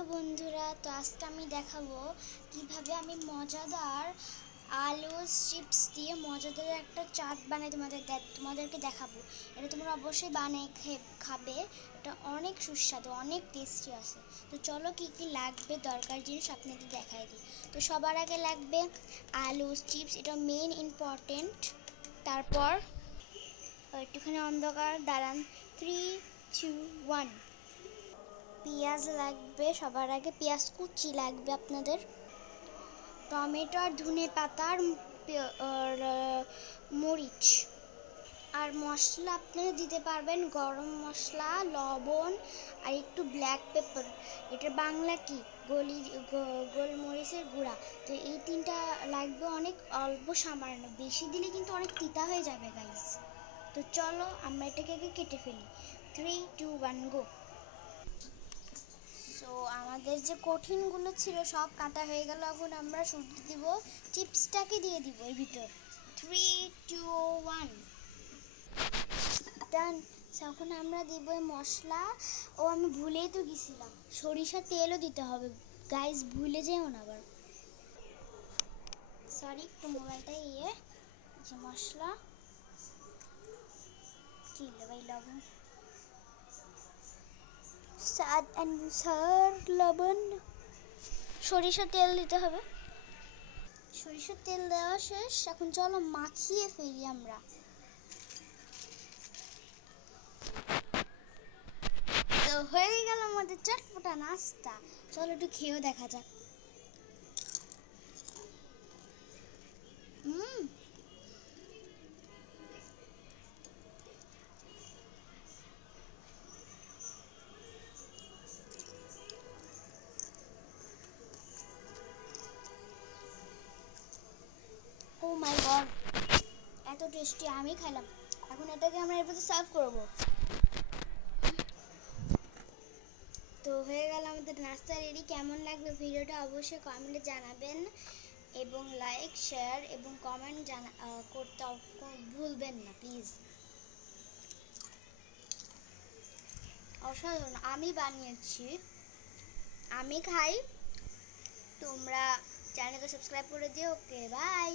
Hello বন্ধুরা, তো আজকে আমি দেখাবো কিভাবে আমি মজাদার আলু চিপস দিয়ে মজাদার একটা চাট বানাই তোমাদেরকে দেখাবো। এটা তোমরা অবশ্যই বানিয়ে খাবে। এটা অনেক সুস্বাদু, অনেক টেস্টি আছে। তো চলো কি কি লাগবে, দরকার জিনিস আপনাদের দেখাই দিই। তো সবার আগে লাগবে আলু চিপস, এটা মেইন ইম্পর্টেন্ট। তারপর একটুখানি অন্ধকার দাঁড়ান, 3, 2, 1। পেঁয়াজ লাগবে, সবার আগে পেঁয়াজ কুচি লাগবে আপনাদের, টমেটো আর ধনে পাতা আর মরিচ। আর মশলা আপনারা দিতে পারবেন গরম মশলা, লবণ আর একটু ব্ল্যাক পেপার। এটা বাংলা কি গোলমরিচের গুঁড়া। তো এই তিনটা লাগবে, অনেক অল্প সামান্য, বেশি দিলে কিন্তু অনেক তিতা হয়ে যাবে গাইস। তো চলো আমরা এটাকে আগে কেটে ফেলি। 3, 2, 1 গো। তো আমাদের যে কঠিনগুলো ছিল সব কাটা হয়ে গেল। এখন আমরা শুরু দিব, চিপসটাকে দিয়ে দিব এর ভিতর। 3, 2, 1 ডান। এখন আমরা দিব মশলা। ও আমি ভুলেই তো গেছিলাম, সরিষার তেলও দিতে হবে গাইস, ভুলে যেও না আবার। সরি, একটু মোবাইলটা যে মশলা কি ভাই, লবণ, স্বাদ অনুসার লবণ, সরিষার তেল দিতে হবে। সরিষার তেল দেওয়া শেষ, এখন চলো মাখিয়ে ফেলি আমরা। তো হয়ে গেল আমাদের চটপটা নাস্তা। চলো একটু খেয়েও দেখা যাক। ও মাই গড, এত টেস্টি! আমি খাইলাম। এখন এটাকে আমরা এরপরে সার্ভ করব। তো হয়ে গেল আমাদের নাস্তা রেডি। কেমন লাগবে ভিডিওটা অবশ্যই কমেন্টে জানাবেন, এবং লাইক, শেয়ার এবং কমেন্ট করতে ভুলবেন না প্লিজ। অসাধারণ, আমি বানিয়েছি, আমি খাই। তোমরা চ্যানেলকে সাবস্ক্রাইব করে দিও। ওকে, বাই।